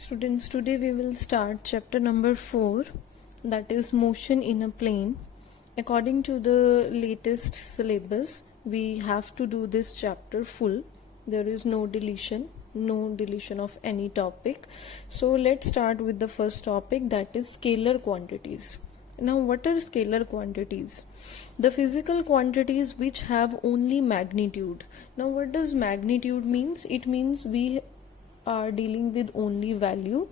Students, today we will start chapter number 4, that is motion in a plane. According to the latest syllabus, we have to do this chapter full. There is no deletion of any topic. So let's start with the first topic, that is scalar quantities. Now, what are scalar quantities? The physical quantities which have only magnitude. Now, what does magnitude means? It means we are dealing with only value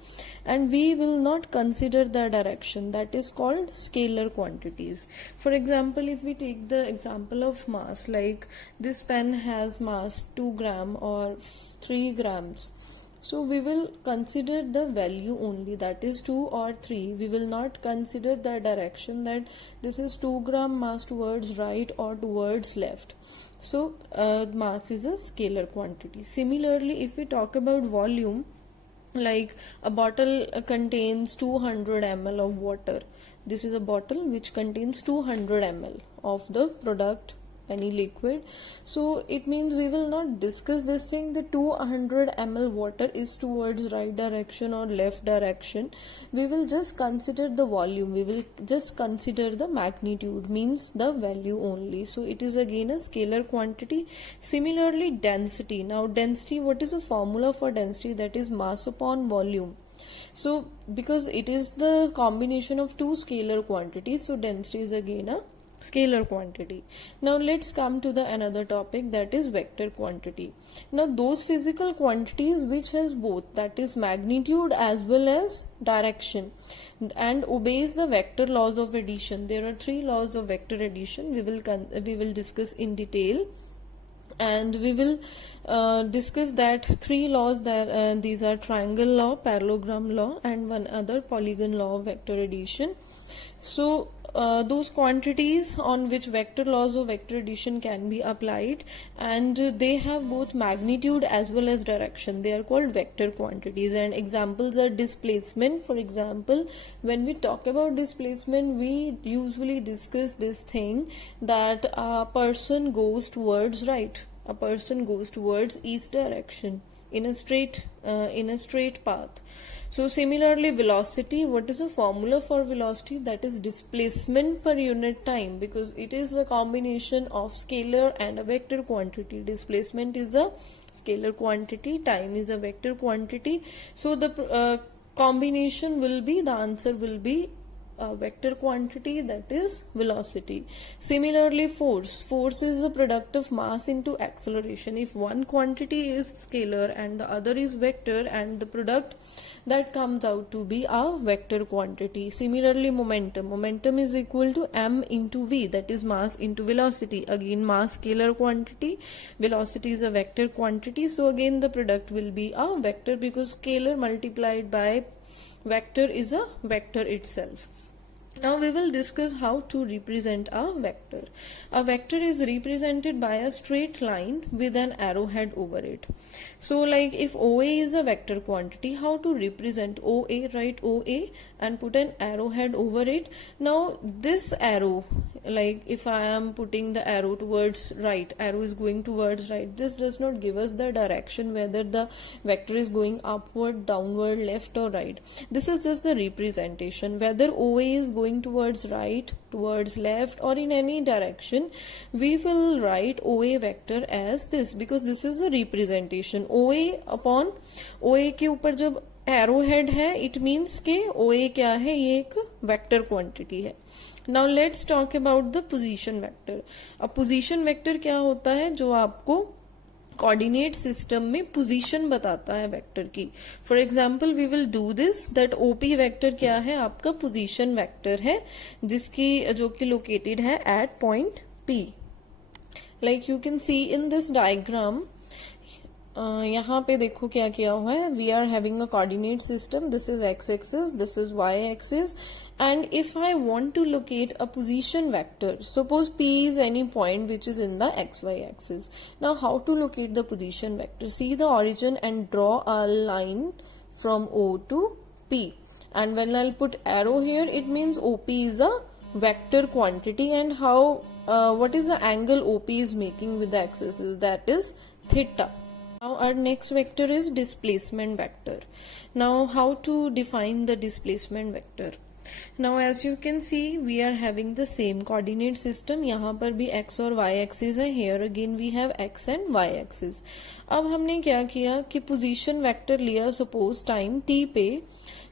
and we will not consider the direction. That is called scalar quantities. For example, if we take the example of mass, like this pen has mass 2 gram or 3 grams, so we will consider the value only, that is 2 or 3. We will not consider the direction, that this is 2 gram mass towards right or towards left. So mass is a scalar quantity. Similarly, if we talk about volume, like a bottle contains 200 ml of water. This is a bottle which contains 200 ml of the product, any liquid. So it means we will not discuss this thing, the 200 ml water is towards right direction or left direction. We will just consider the volume, we will just consider the magnitude, means the value only. So it is again a scalar quantity. Similarly, density. Now density, what is the formula for density? That is mass upon volume. So because it is the combination of two scalar quantities, so density is again a scalar quantity. Now let's come to the another topic, that is vector quantity. Now those physical quantities which has both, that is magnitude as well as direction, and obeys the vector laws of addition. There are 3 laws of vector addition. We will discuss in detail, and we will discuss that 3 laws, that these are triangle law, parallelogram law, and one other polygon law of vector addition. So those quantities on which vector laws of vector addition can be applied, and they have both magnitude as well as direction. They are called vector quantities, and examples are displacement. For example, when we talk about displacement, we usually discuss this thing, that a person goes towards right, a person goes towards east direction in a straight path. So similarly, velocity, what is the formula for velocity? That is displacement per unit time, because it is a combination of scalar and a vector quantity. Displacement is a scalar quantity, time is a vector quantity. So the combination will be, the answer will be a vector quantity, that is velocity. Similarly, force is the product of mass into acceleration. If one quantity is scalar and the other is vector, and the product that comes out to be a vector quantity. Similarly, momentum is equal to m into v, that is mass into velocity. Again, mass scalar quantity, velocity is a vector quantity, so again the product will be a vector, because scalar multiplied by vector is a vector itself. Now we will discuss how to represent a vector. A vector is represented by a straight line with an arrowhead over it. So like if OA is a vector quantity, how to represent OA? Write OA and put an arrowhead over it. Now this arrow, like if I am putting the arrow towards right, arrow is going towards right, this does not give us the direction whether the vector is going upward, downward, left or right. This is just the representation. Whether OA is going towards right, towards left or in any direction, we will write OA vector as this, because this is the representation. OA upon OA के ऊपर जब arrow head है, it means के OA क्या है, ये एक vector quantity है. Now let's talk about the position vector. अब पोजीशन वेक्टर क्या होता है? जो आपको कोऑर्डिनेट सिस्टम में पोजीशन बताता है वेक्टर की. For example, we will do this, that OP vector क्या है? आपका पोजीशन वेक्टर है, जिसकी जो कि लोकेटेड है at point P. Like you can see in this diagram, यहाँ पे देखो क्या किया हुआ है. We are having a coordinate system. This is X axis, this is Y axis, and if I want to locate a position vector, suppose P is any point which is in the xy axis. Now how to locate the position vector? See the origin and draw a line from O to P, and when I'll put arrow here, it means OP is a vector quantity, and what is the angle OP is making with the axis? That is theta. Now our next vector is displacement vector. Now how to define the displacement vector? Now as you can see we are having the same coordinate system. यहाँ पर भी x और y axis है. Here again we have x and y axis. अब हमने क्या किया कि पोजीशन वेक्टर लिया सपोज टाइम t पे.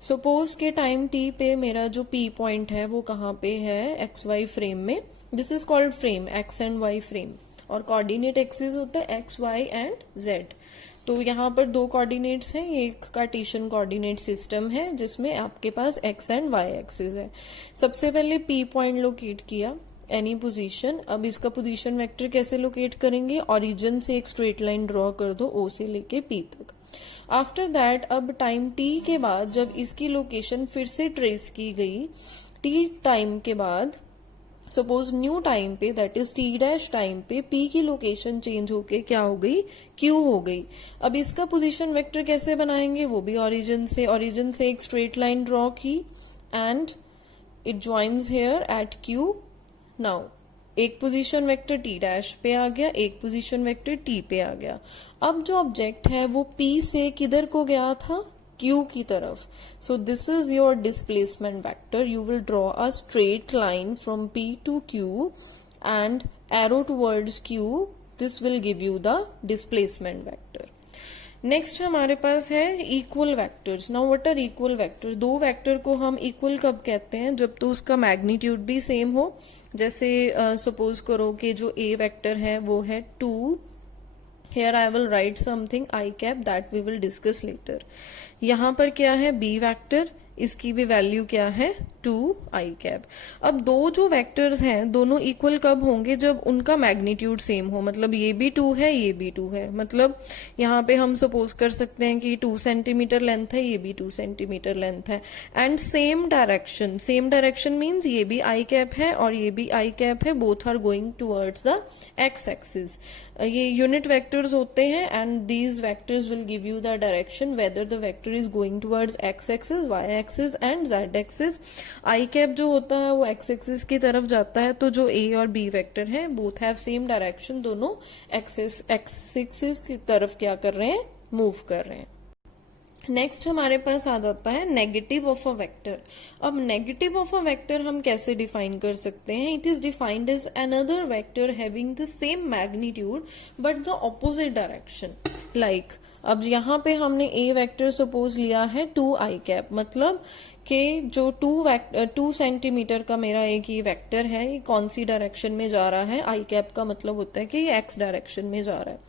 सपोज के टाइम t पे मेरा जो p पॉइंट है वो कहाँ पे है, xy फ्रेम में. This is called frame, x and y frame. और कोऑर्डिनेट एक्सिस होता है x, y एंड z. तो यहाँ पर दो कोऑर्डिनेट्स हैं. ये एक कार्टेशियन कोऑर्डिनेट सिस्टम है जिसमें आपके पास x एंड y एक्सिस है. सबसे पहले p पॉइंट लोकेट किया, एनी पोजीशन. अब इसका पोजीशन वेक्टर कैसे लोकेट करेंगे, ओरिजिन से एक स्ट्रेट लाइन ड्रॉ कर दो o से लेके p तक. आफ्टर दैट अब टाइम t के बाद जब इसकी लोकेशन फिर से ट्रेस की गई, t टाइम के बाद सपोज न्यू टाइम पे that is T dash time पे p की लोकेशन चेंज होके क्या हो गई, q हो गई. अब इसका पोजीशन वेक्टर कैसे बनाएंगे, वो भी ओरिजिन से एक स्ट्रेट लाइन ड्रॉ की and it joins here at q. Now एक पोजीशन वेक्टर t डैश पे आ गया, एक पोजीशन वेक्टर t पे आ गया. अब जो ऑब्जेक्ट है वो p से किधर को गया था, q की तरफ. So this is your displacement vector. You will draw a straight line from p to q and arrow towards q. This will give you the displacement vector. Next हमारे पास है equal vectors. Now what are equal vector? दो vector को हम equal कब कहते हैं, जब तो उसका मैग्नीट्यूड भी सेम हो. जैसे सपोज करो कि जो a वेक्टर है वो है 2. Here I will write something I cap that we will discuss later. यहाँ पर क्या है, b वेक्टर, इसकी भी वैल्यू क्या है 2 i कैप. अब दो जो वेक्टर्स हैं दोनों इक्वल कब होंगे, जब उनका मैग्नीट्यूड सेम हो. मतलब ये भी 2 है, ये भी 2 है. मतलब यहाँ पे हम सपोज कर सकते हैं कि 2 सेंटीमीटर लेंथ है, ये भी 2 सेंटीमीटर लेंथ है. एंड सेम डायरेक्शन मीन्स ये भी i कैप है और ये भी i कैप है. Both are going towards the x axis. ये यूनिट वेक्टर्स होते हैं and these vectors will give you the direction whether the vector is going towards x axis, y axis and z axis. i cap जो होता है वो x axis की तरफ जाता है. तो जो a और b वेक्टर है बोथ हैव सेम डायरेक्शन, दोनों x एक्सिस की तरफ क्या कर रहे हैं, मूव कर रहे हैं. नेक्स्ट हमारे पास आ जाता है नेगेटिव ऑफ अ वेक्टर. अब नेगेटिव ऑफ अ वेक्टर हम कैसे डिफाइन कर सकते हैं? It is defined as another vector having the same magnitude but the opposite direction. Like अब यहाँ पे हमने a वेक्टर सपोज लिया है 2 i कैप. मतलब कि जो 2 सेंटीमीटर का मेरा एक ये वेक्टर है, ये कौन सी डायरेक्शन में जा रहा है, i कैप का मतलब होता है कि ये x डायरेक्शन में जा रहा है.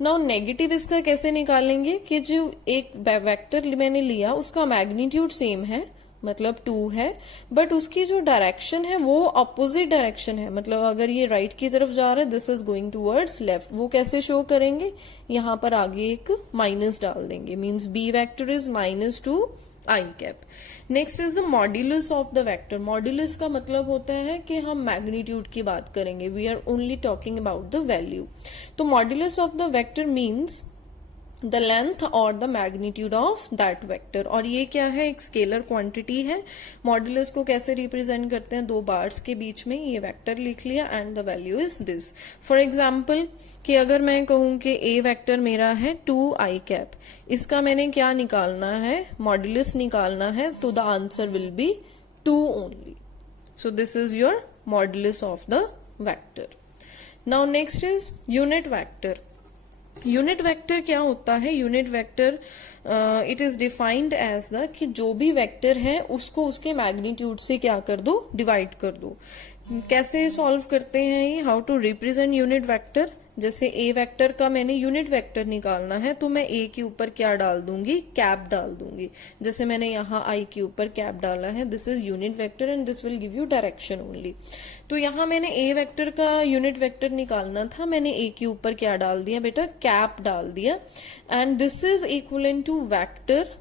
नाउ नेगेटिव इसका कैसे निकालेंगे कि जो एक वेक्टर मैंने लिया उसका मैग्नीट्यूड सेम है, मतलब 2 है, बट उसकी जो डायरेक्शन है वो अपोजिट डायरेक्शन है. मतलब अगर ये राइट की तरफ जा रहा है, this is going towards left. वो कैसे शो करेंगे, यहाँ पर आगे एक माइनस डाल देंगे. Means b vector is -2 i cap. Next is the modulus of the vector. Modulus का मतलब होता है कि हम मैग्नीट्यूड की बात करेंगे. We are only talking about the value. तो modulus of the vector means the length or the magnitude of that vector. और ये क्या है, एक स्केलर क्वांटिटी है. मॉड्यूलस को कैसे रिप्रेजेंट करते हैं, दो बार्स के बीच में ये वेक्टर लिख लिया and the value is this. For example कि अगर मैं कहूं कि a वेक्टर मेरा है 2 i कैप, इसका मैंने क्या निकालना है, मॉड्यूलस निकालना है, तो the answer will be 2 only. So this is your modulus of the vector. Now next is unit vector. Unit vector क्या होता है? Unit vector it is defined as the कि जो भी वेक्टर है उसको उसके मैग्नीट्यूड से क्या कर दो, डिवाइड कर दो. कैसे सॉल्व करते हैं ये, how to represent unit vector? जैसे a वेक्टर का मैंने यूनिट वेक्टर निकालना है तो मैं a के ऊपर क्या डाल दूंगी, कैप डाल दूंगी. जैसे मैंने यहाँ i के ऊपर कैप डाला है, this is unit vector and this will give you direction only. तो यहाँ मैंने a वेक्टर का यूनिट वेक्टर निकालना था, मैंने a के ऊपर क्या डाल दिया बेटा, कैप डाल दिया. And this is equal to vector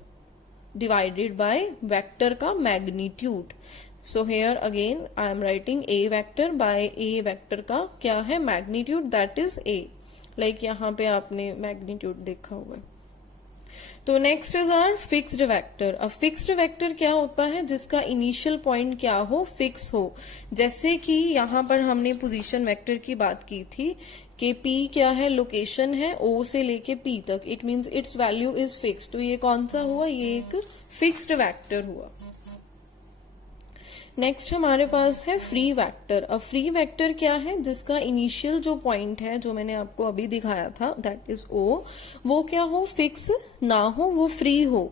divided by vector का magnitude. So here again I am writing a vector by a vector का क्या है, magnitude, that is a. like यहाँ पे आपने मैग्नीट्यूड देखा हुआ है. तो next is our fixed vector. अब फिक्स्ड वेक्टर क्या होता है, जिसका इनिशियल पॉइंट क्या हो, फिक्स हो. जैसे कि यहाँ पर हमने पोजीशन वेक्टर की बात की थी कि P क्या है, लोकेशन है O से लेके P तक, it means it's value is fix. तो ये कौन सा हुआ, ये एक फिक्स्ड वेक्टर हुआ। नेक्स्ट हमारे पास है फ्री वेक्टर। अब फ्री वेक्टर क्या है, जिसका इनिशियल जो पॉइंट है जो मैंने आपको अभी दिखाया था दैट इज O, वो क्या हो, फिक्स ना हो, वो फ्री हो,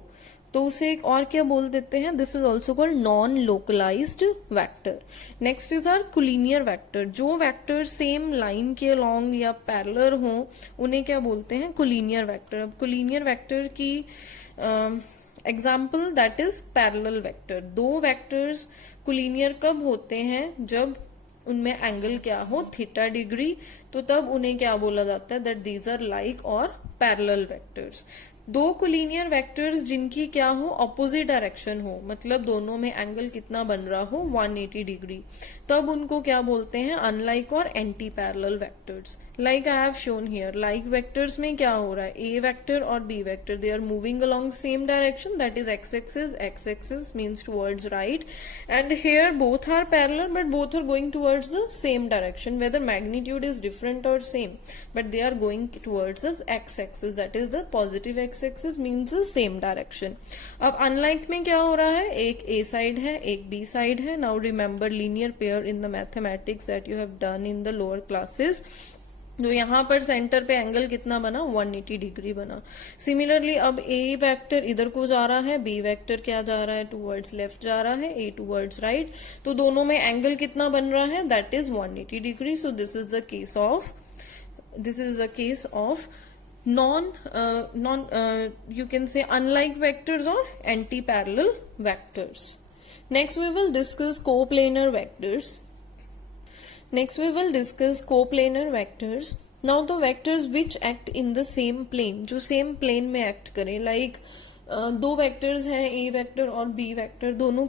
तो उसे एक और क्या बोल देते हैं, this is also called non localized vector. Next is our collinear vector. जो वेक्टर सेम लाइन के अलोंग या पैरेलल हो उन्हें क्या बोलते हैं, कोलिनियर वेक्टर। अब कोलिनियर वेक्टर की example that is parallel vector. दो वेक्टर्स कोलिनियर कब होते हैं, जब उनमें एंगल क्या हो, थीटा डिग्री, तो तब उन्हें क्या बोला जाता है, दैट दीज आर लाइक और पैरेलल वेक्टर्स। दो कोलिनियर वेक्टर्स जिनकी क्या हो, ऑपोजिट डायरेक्शन हो, मतलब दोनों में एंगल कितना बन रहा हो, 180 डिग्री, तब उनको क्या बोलते हैं, unlike or anti parallel vectors. Like I have shown here, like vectors में क्या हो रहा है, ए वेक्टर और B vector they are moving along same direction, that is X axis means towards right, and here both are parallel but both are going towards the same direction, whether magnitude is different or same, but they are going towards the X axis, that is the positive X axis means the same direction. अब unlike में क्या हो रहा है, एक ए side है एक B side है। Now remember linear pair in the mathematics that you have done in the lower classes. तो यहाँ पर सेंटर पे एंगल कितना बना, 180 डिग्री बना। सिमिलरली अब ए वेक्टर इधर को जा रहा है, बी वेक्टर क्या जा रहा है, टुवर्ड्स लेफ्ट जा रहा है, ए टुवर्ड्स राइट, तो दोनों में एंगल कितना बन रहा है, that is 180 degree. So this is the case of you can say unlike vectors or anti-parallel vectors. Next we will discuss coplanar vectors. Now the vectors which act in the same plane, जो same plane में act करें, like दो vectors हैं, A vector और B vector, दोनों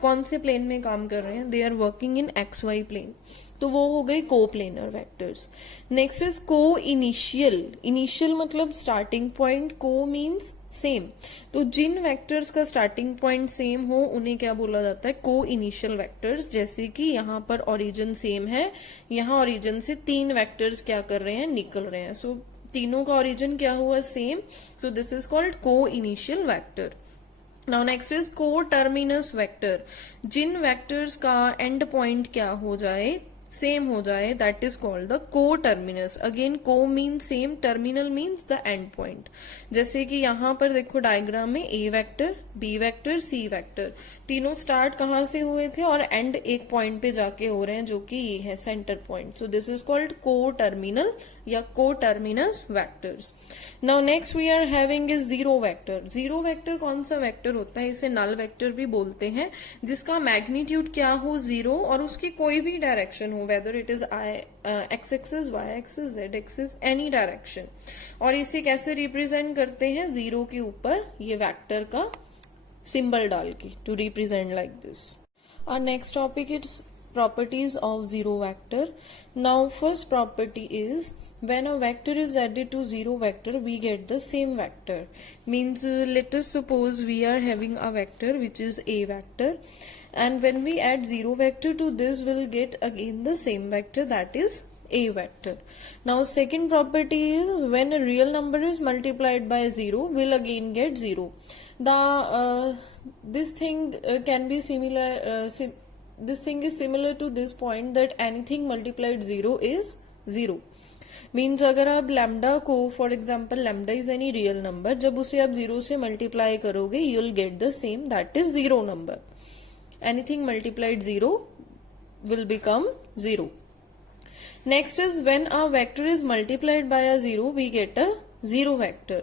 कौन से plane में काम कर रहे हैं, they are working in X Y plane, तो वो हो गए coplanar vectors. Next is co initial मतलब starting point, co means same, तो जिन वेक्टर्स का स्टार्टिंग पॉइंट सेम हो उन्हें क्या बोला जाता है, को इनिशियल वेक्टर्स। जैसे कि यहाँ पर ओरिजिन सेम है, यहाँ ओरिजिन से तीन वेक्टर्स क्या कर रहे हैं, निकल रहे हैं, सो तीनों का ओरिजिन क्या हुआ, same, so this is called coinitial vector. Now next is coterminous vector. जिन वेक्टर्स का एंड पॉइंट क्या हो जाए, सेम हो जाए, that is called the coterminous. Again co mean same, terminal means the end point. जैसे कि यहाँ पर देखो डायग्राम में A vector, B vector, C vector, तीनों स्टार्ट कहाँ से हुए थे और एंड एक पॉइंट पे जाके हो रहे हैं जो कि ये है centre point. So this is called co terminal या co terminus vectors. Now next we are having is zero vector. Zero vector कौन सा वेक्टर होता है, इसे नल वेक्टर भी बोलते हैं, जिसका मैग्नीट्यूड क्या हो, जीरो, और उसकी कोई भी डायरेक्शन हो, whether it is X axis, Y axis, Z axis, any direction. और इसे कैसे रिप्रेजेंट करते हैं, जीरो के ऊपर ये वेक्टर का सिंबल डाल के, to represent like this. Our next topic is properties of zero vector. Now first property is when a vector is added to zero vector we get the same vector. Means let us suppose we are having a vector which is a vector, and when we add zero vector to this we'll get again the same vector, that is a vector. Now second property is when a real number is multiplied by zero we'll again get zero. This thing can be similar, this thing is similar to this point that anything multiplied zero is zero. Means अगर आप lambda को, for example lambda is any real number, जब उसे आप zero से multiply करोगे you will get the same, that is zero number. Anything multiplied zero will become zero. Next is when a vector is multiplied by a zero we get a zero vector.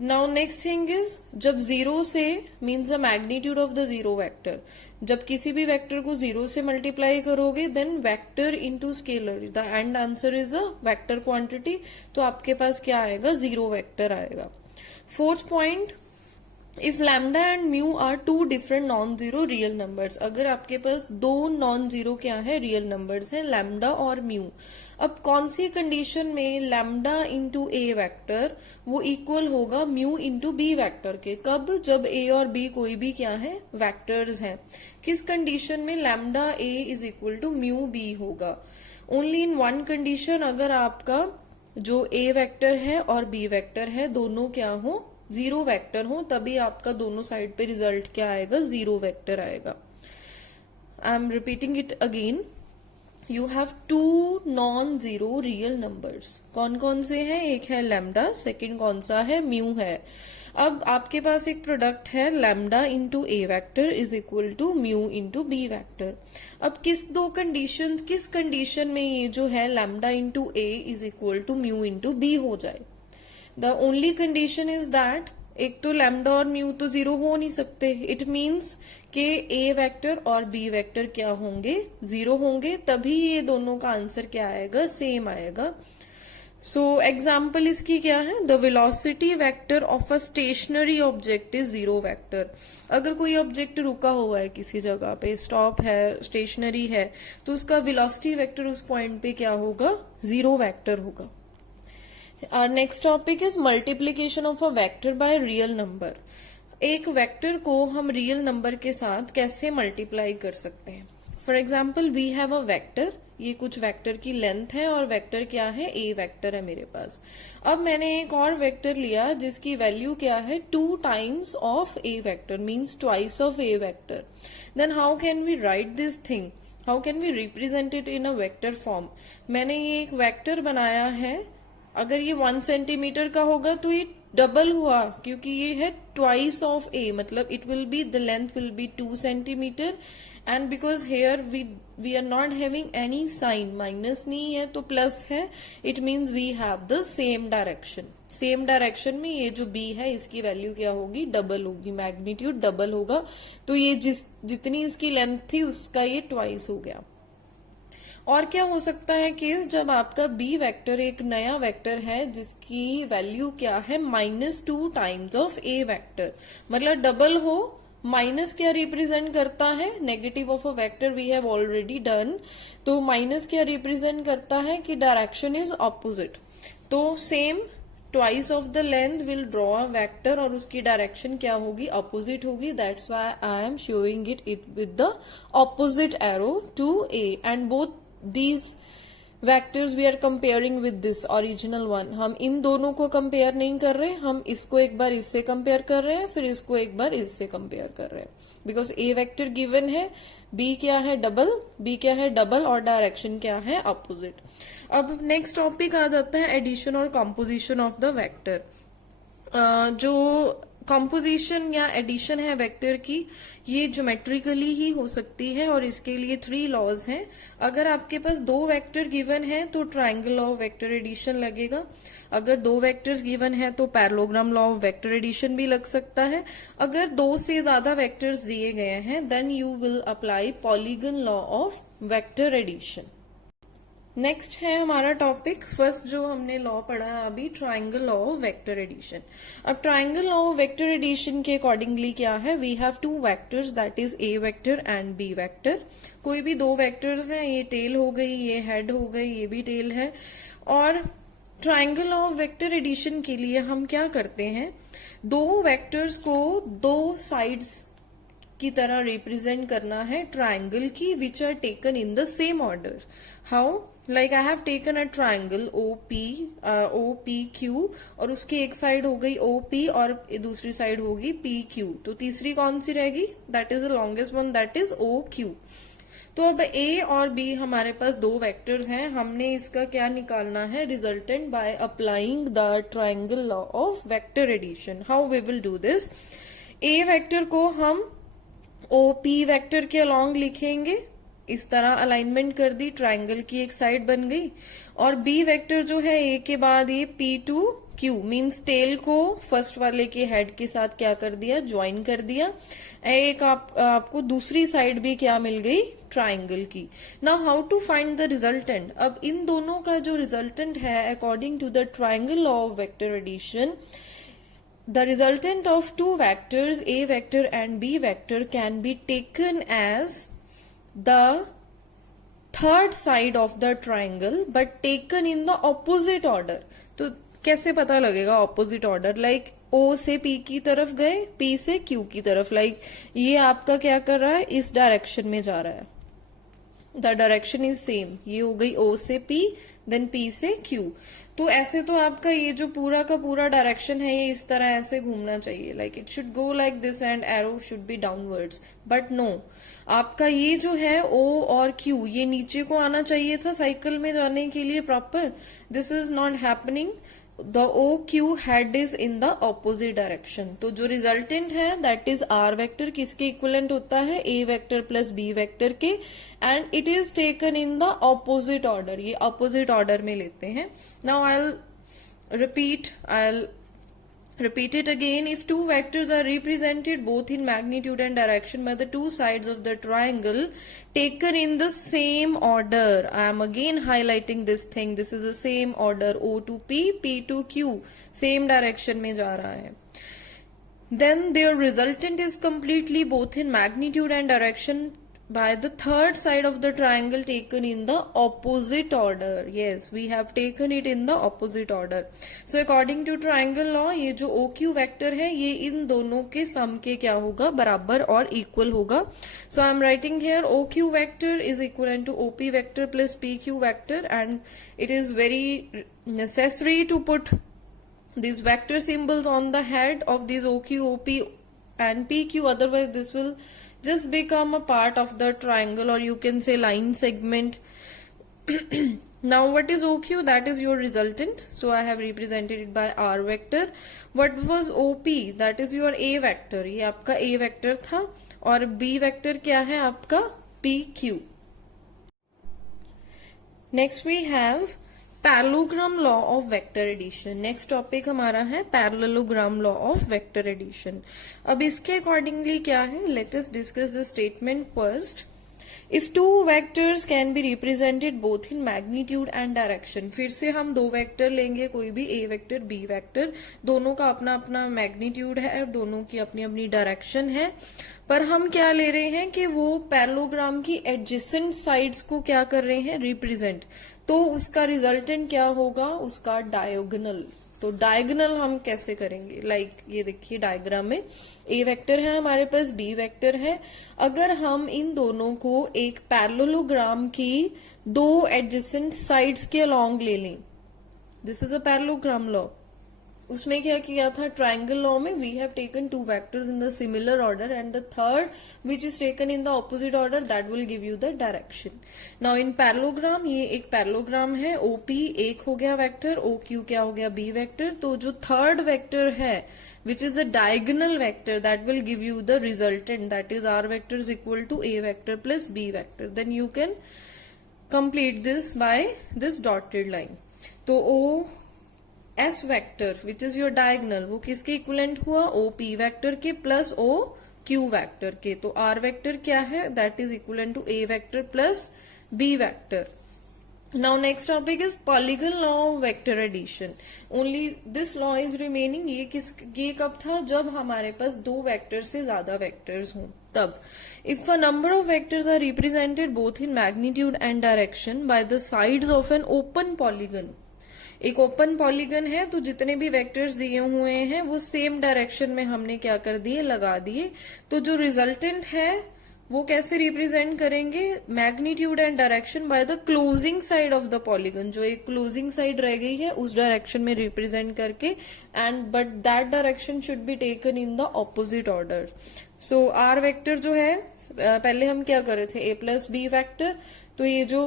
Now next thing is जब zero से means the magnitude of the zero vector, जब किसी भी vector को zero से multiply करोगे then vector into scalar, the end answer is a vector quantity, तो आपके पास क्या आएगा, जीरो वेक्टर आएगा। Fourth point, if lambda and mu are two different non zero real numbers. अगर आपके पास दो नॉन जीरो क्या है, रियल नंबर्स है, लैम्डा और म्यू। अब कौन सी कंडीशन में लैम्डा इंटू ए वेक्टर वो इक्वल होगा म्यू इंटू बी वेक्टर के, कब, जब ए और बी कोई भी क्या है, वेक्टर्स हैं। किस कंडीशन में lambda A is equal to mu B होगा, ओनली इन वन कंडीशन, अगर आपका जो ए वेक्टर है और बी वेक्टर है दोनों क्या हो, जीरो वेक्टर हो, तभी आपका दोनों साइड पे रिजल्ट क्या आएगा, जीरो वेक्टर आएगा। I am repeating it again, you have two non zero real numbers. कौन कौन से हैं, एक है लैम्डा, सेकंड कौन सा है, म्यू है। अब आपके पास एक प्रोडक्ट है lambda into A vector is equal to mu into B vector. अब किस कंडीशन में ये जो है lambda into A is equal to mu into B हो जाए। The only condition is that एक तो लैम्डा और म्यू तो जीरो हो नहीं सकते, इट मीन्स कि ए वेक्टर और बी वेक्टर क्या होंगे, जीरो होंगे, तभी ये दोनों का आंसर क्या आएगा, सेम आएगा। सो एग्जाम्पल इसकी क्या है, the velocity vector of a stationary object is zero vector. अगर कोई ऑब्जेक्ट रुका हुआ है किसी जगह पे, स्टॉप है, स्टेशनरी है, तो उसका वेलोसिटी वेक्टर उस पॉइंट पे क्या होगा, जीरो वेक्टर होगा। Our next topic is multiplication of a vector by real number. एक वेक्टर को हम रियल नंबर के साथ कैसे मल्टीप्लाई कर सकते हैं। For example we have a vector, ये कुछ वेक्टर की लेंथ है और वेक्टर क्या है, ए वेक्टर है मेरे पास। अब मैंने एक और वेक्टर लिया जिसकी वैल्यू क्या है, 2 times of A vector, means twice of A vector. Then how can we write this thing, how can we represent it in a vector form. मैंने ये एक वेक्टर बनाया है, अगर ये 1 सेंटीमीटर का होगा तो ये डबल हुआ, क्योंकि ये है ट्वाइस ऑफ ए, मतलब it will be, the length will be 2 centimetre, and because here we are not having any sign, minus नहीं है तो प्लस है, it means we have the same direction. Same direction में ये जो B है इसकी वैल्यू क्या होगी, डबल होगी, मैग्नीट्यूड डबल होगा, तो ये जितनी इसकी लेंथ थी उसका ये ट्वाइस हो गया। और क्या हो सकता है केस, जब आपका बी वेक्टर एक नया वेक्टर है जिसकी वैल्यू क्या है, -2 टाइम्स ऑफ ए वेक्टर, मतलब डबल हो। माइनस क्या रिप्रेजेंट करता है, negative of a vector we have already done, तो माइनस क्या रिप्रेजेंट करता है कि डायरेक्शन इज ऑपोजिट। तो same twice of the length will draw a vector और उसकी डायरेक्शन क्या होगी, अपोजिट होगी। That's why I am showing it with the opposite arrow to a, and both these vectors we are comparing with this original one। हम इन दोनों को compare नहीं कर रहे, हम इसको एक बार इससे कंपेयर कर रहे हैं, फिर इसको एक बार इससे कंपेयर कर रहे हैं, बिकॉज ए वेक्टर गिवन है, बी क्या है डबल और डायरेक्शन क्या है, अपोजिट। अब नेक्स्ट टॉपिक आ जाता है एडिशन और कंपोजिशन ऑफ द वेक्टर। जो कंपोजिशन या एडिशन है वेक्टर की, ये ज्योमेट्रिकली ही हो सकती है और इसके लिए 3 लॉज हैं। अगर आपके पास 2 वेक्टर गिवन है तो triangle law of vector addition लगेगा। अगर 2 वेक्टर्स गिवन है तो parallelogram law of vector addition भी लग सकता है। अगर 2 से ज्यादा वेक्टर्स दिए गए हैं then you will apply polygon law of vector addition. Next है हमारा टॉपिक, फर्स्ट जो हमने लॉ पढ़ा है अभी, triangle law of vector addition. अब triangle law of vector addition के अकॉर्डिंगली क्या है, we have 2 vectors that is A vector and B vector. कोई भी 2 वेक्टर्स हैं, ये टेल हो गई, ये हेड हो गई, ये भी टेल है। और triangle law of vector addition के लिए हम क्या करते हैं, 2 वेक्टर्स को 2 साइड्स की तरह रिप्रेजेंट करना है ट्रायंगल की, which are taken in the same order. How, like I have taken a triangle O P Q, और उसकी एक साइड हो गई ओ पी और दूसरी साइड होगी पी क्यू, तो तीसरी कौन सी रहेगी, that is the longest one, that is O Q. तो अब ए और बी हमारे पास 2 वेक्टर्स हैं, हमने इसका क्या निकालना है, resultant by applying the triangle law of vector addition. How we will do this, A vector को हम ओ पी वेक्टर के अलॉन्ग लिखेंगे, इस तरह अलाइनमेंट कर दी, ट्रायंगल की एक साइड बन गई। और बी वेक्टर जो है ए के बाद ये P to Q, means tail को फर्स्ट वाले के हेड के साथ क्या कर दिया, ज्वाइन कर दिया। एक आपको दूसरी साइड भी क्या मिल गई, ट्रायंगल की। Now how to find the resultant. अब इन दोनों का जो रिजल्टेंट है according to the triangle law of vector addition, the resultant of 2 vectors a vector and b vector can be taken as the third side of the triangle but taken in the opposite order। तो कैसे पता लगेगा opposite order, like o से p की तरफ गए, p से q की तरफ, like ये आपका क्या कर रहा है, इस डायरेक्शन में जा रहा है। द डायरेक्शन इज सेम, ये हो गई O से P, देन P से Q। तो ऐसे तो आपका ये जो पूरा का पूरा डायरेक्शन है ये इस तरह ऐसे घूमना चाहिए, like it should go like this and arrow should be downwards, but no, आपका ये जो है O और Q ये नीचे को आना चाहिए था साइकिल में जाने के लिए proper, this is not happening, the OQ head is in the opposite direction. तो जो रिजल्टेंट है दैट इज R वेक्टर, किसके इक्विवेलेंट होता है A vector plus B vector के, and it is taken in the opposite order, ये opposite order में लेते हैं। Now I repeat it again. If two vectors are represented both in magnitude and direction by the two sides of the triangle taken in the same order, I am again highlighting this thing, this is the same order, O to P, P to Q, same direction में जा रहा है, then their resultant is completely both in magnitude and direction by the third side of the triangle taken in the opposite order. Yes, we have taken it in the opposite order. So according to triangle law, ये जो OQ vector है ये इन दोनों के सम के क्या होगा, बराबर और इक्वल होगा। So I am writing here OQ vector is equivalent to OP vector plus PQ vector, and it is very necessary to put these vector symbols on the head of these OQ, OP and PQ, otherwise this will just become a part of the triangle, or you can say line segment. Now what is OQ? That is your resultant, so I have represented it by R vector. What was OP? That is your A vector, ये आपका A vector था, और B vector क्या है आपका PQ. Next we have parallelogram law of vector addition. Next topic हमारा है parallelogram law of vector addition. अब इसके अकॉर्डिंगली क्या है, let us discuss the statement first. If two vectors can be represented both in magnitude and direction, फिर से हम दो वेक्टर लेंगे, कोई भी A वेक्टर B वेक्टर, दोनों का अपना अपना मैग्नीट्यूड है और दोनों की अपनी अपनी डायरेक्शन है, पर हम क्या ले रहे हैं कि वो पैरेललोग्राम की एडजेसेंट साइड्स को क्या कर रहे हैं, रिप्रेजेंट, तो उसका रिजल्टेंट क्या होगा, उसका डायगोनल। तो डायगोनल हम कैसे करेंगे, लाइक ये देखिए डायग्राम में A वेक्टर है हमारे पास, B वेक्टर है, अगर हम इन दोनों को एक पैरेललोग्राम की दो एडजेसेंट साइड्स के अलोंग ले लें, this is a parallelogram law. उसमें क्या किया था, ट्राइंगल लॉ में we have taken two vectors in the similar order and the third which is taken in the opposite order, that will give you the direction. Now in parallelogram, ये एक parallelogram है, OP एक हो गया vector, OQ क्या हो गया B vector, तो जो थर्ड वेक्टर है which is the diagonal vector, that will give you the resultant, that is R vector is equal to A vector plus B vector. Then you can complete this by this dotted line. तो S vector which is your diagonal, वो किसके equivalent हुआ, OP vector के plus OQ vector के। तो R vector क्या है, that is equivalent to A vector plus B vector. Now next topic is polygon law of vector addition. Only this law is remaining. ये कब था, जब हमारे पास दो वेक्टर से ज्यादा वेक्टर्स हों तब। If a number of vectors are represented both in magnitude and direction by the sides of an open polygon, एक ओपन पॉलीगन है तो जितने भी वेक्टर्स दिए हुए हैं वो सेम डायरेक्शन में हमने क्या कर दिए, लगा दिए। तो जो रिजल्टेंट है वो कैसे रिप्रेजेंट करेंगे, magnitude and direction by the closing side of the polygon, जो एक क्लोजिंग साइड रह गई है उस डायरेक्शन में रिप्रेजेंट करके, and but that direction should be taken in the opposite order. So R vector जो है, पहले हम क्या कर रहे थे, A प्लस B वेक्टर, तो ये जो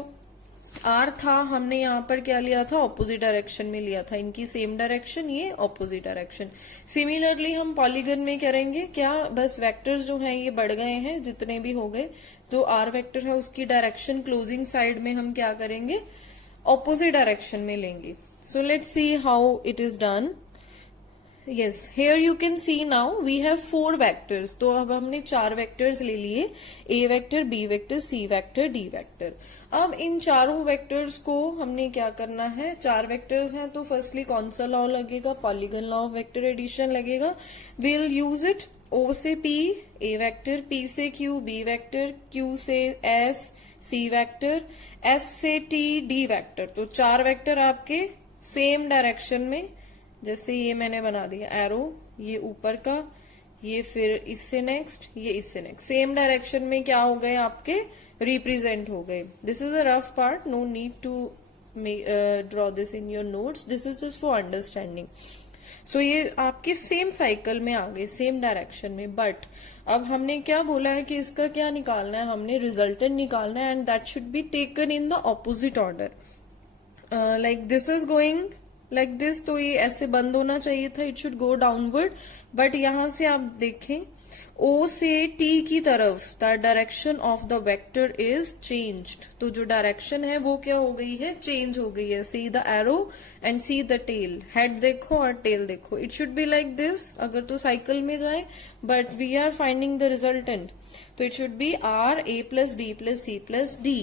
R था हमने यहाँ पर क्या लिया था, ऑपोजिट डायरेक्शन में लिया था, इनकी सेम डायरेक्शन, ये ऑपोजिट डायरेक्शन। सिमिलरली हम पॉलीगन में करेंगे क्या, बस वेक्टर्स जो हैं ये बढ़ गए हैं, जितने भी हो गए, तो R वेक्टर है उसकी डायरेक्शन क्लोजिंग साइड में हम क्या करेंगे, ऑपोजिट डायरेक्शन में लेंगे। So let's see how it is done. Yes, here you can see now we have 4 vectors. तो अब हमने 4 वेक्टर्स ले लिए, A vector, B vector, C vector, D vector. अब इन चारों वेक्टर्स को हमने क्या करना है, 4 वेक्टर्स हैं तो फर्स्टली कौन सा लॉ लगेगा, polygon law of vector addition लगेगा। Will use it. O से P A वेक्टर, P से Q B वेक्टर, Q से S C वेक्टर, S से T D वेक्टर। तो 4 वेक्टर आपके सेम डायरेक्शन में, जैसे ये मैंने बना दिया एरो, ये ऊपर का, ये फिर इससे नेक्स्ट, ये इससे नेक्स्ट, सेम डायरेक्शन में क्या हो गए आपके, रिप्रेजेंट हो गए. This is a rough part, no need to draw this in your notes, this is just for understanding. So ये आपके सेम साइकिल में आ गए, सेम डायरेक्शन में. बट अब हमने क्या बोला है कि इसका क्या निकालना है, हमने रिजल्टेंट निकालना है, and that should be taken in the opposite order. Like this is going like this, तो ये ऐसे बंद होना चाहिए था, it should go downward. But यहां से आप देखें O से T की तरफ the direction of the vector is changed. तो जो डायरेक्शन है वो क्या हो गई है, चेंज हो गई है. See the arrow and see the tail. Head देखो और टेल देखो. It should be like this अगर तो साइकिल में जाए, but we are finding the resultant, तो it should be R A plus B plus C plus D.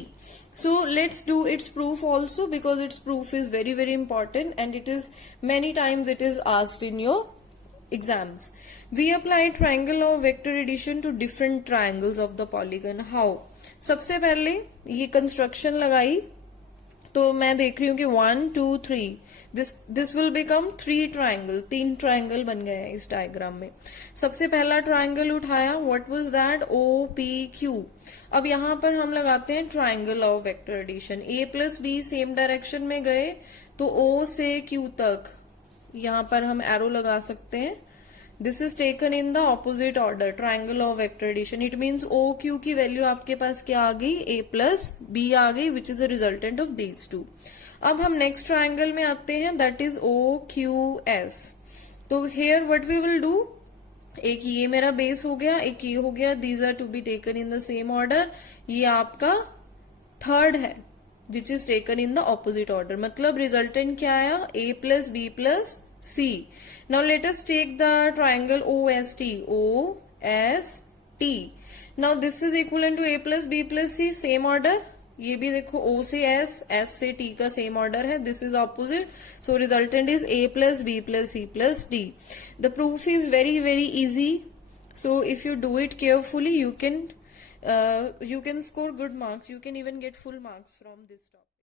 So let's do its proof also, because its proof is very very important and it is many times it is asked in your exams. We apply triangle of vector addition to different triangles of the polygon. How? सबसे पहले ये construction लगाई, तो मैं देख रही हूँ कि 1 2 3 this will become 3 triangle, 3 triangle बन गए हैं इस डायग्राम में. सबसे पहला ट्राइंगल उठाया, व्हाट वाज दैट, OPQ. अब यहां पर हम लगाते हैं triangle of vector addition. A plus B same direction में गए, तो O से Q तक यहां पर हम एरो लगा सकते हैं. This is taken in the opposite order, triangle of vector addition. It means OQ की वैल्यू आपके पास क्या आ गई, A प्लस बी आ गई, which is the resultant of these two. अब हम नेक्स्ट ट्राइंगल में आते हैं, दैट इज OQS. तो here what we will do, एक ये मेरा बेस हो गया, एक ये हो गया, these are to be taken in the same order. ये आपका थर्ड है which is taken in the opposite order. मतलब रिजल्टेंट क्या आया, A plus B plus C. Now let us take the triangle OST. OST. Now this is equivalent to A plus B plus C, same order. ये भी देखो O से S, S से T का same order है. This is opposite, so resultant is A plus B plus C plus D. The proof is very very easy. So if you do it carefully, you can score good marks. You can even get full marks from this topic.